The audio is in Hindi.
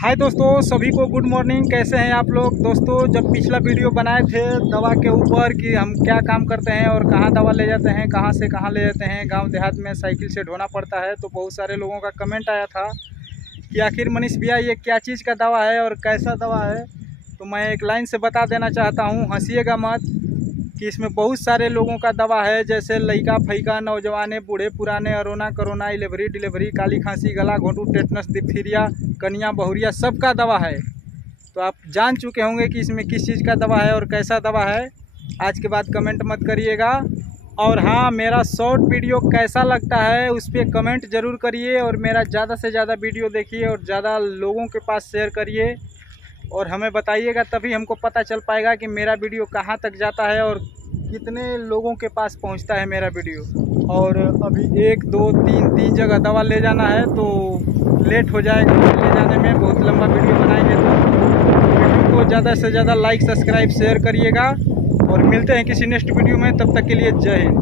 हाय दोस्तों, सभी को गुड मॉर्निंग। कैसे हैं आप लोग दोस्तों? जब पिछला वीडियो बनाए थे दवा के ऊपर कि हम क्या काम करते हैं और कहाँ दवा ले जाते हैं, कहाँ से कहाँ ले जाते हैं, गांव देहात में साइकिल से ढोना पड़ता है, तो बहुत सारे लोगों का कमेंट आया था कि आखिर मनीष भैया ये क्या चीज़ का दवा है और कैसा दवा है। तो मैं एक लाइन से बता देना चाहता हूँ, हंसिएगा मत, कि इसमें बहुत सारे लोगों का दवा है, जैसे लइका फैका, नौजवान, बूढ़े पुराने, अरोना कोरोना, इलेवरी डिलीवरी, काली खांसी, गला घोंटू, टेटनस, डिप्थीरिया, कनिया बहुरिया, सबका दवा है। तो आप जान चुके होंगे कि इसमें किस चीज़ का दवा है और कैसा दवा है। आज के बाद कमेंट मत करिएगा। और हाँ, मेरा शॉर्ट वीडियो कैसा लगता है उस पर कमेंट ज़रूर करिए, और मेरा ज़्यादा से ज़्यादा वीडियो देखिए और ज़्यादा लोगों के पास शेयर करिए और हमें बताइएगा, तभी हमको पता चल पाएगा कि मेरा वीडियो कहाँ तक जाता है और कितने लोगों के पास पहुँचता है मेरा वीडियो। और अभी 1 2 3 जगह दवा ले जाना है, तो लेट हो जाएगा ले जाने में। बहुत लंबा वीडियो बनाएंगे, तो वीडियो को ज़्यादा से ज़्यादा लाइक, सब्सक्राइब, शेयर करिएगा। और मिलते हैं किसी नेक्स्ट वीडियो में, तब तक के लिए जय हिंद।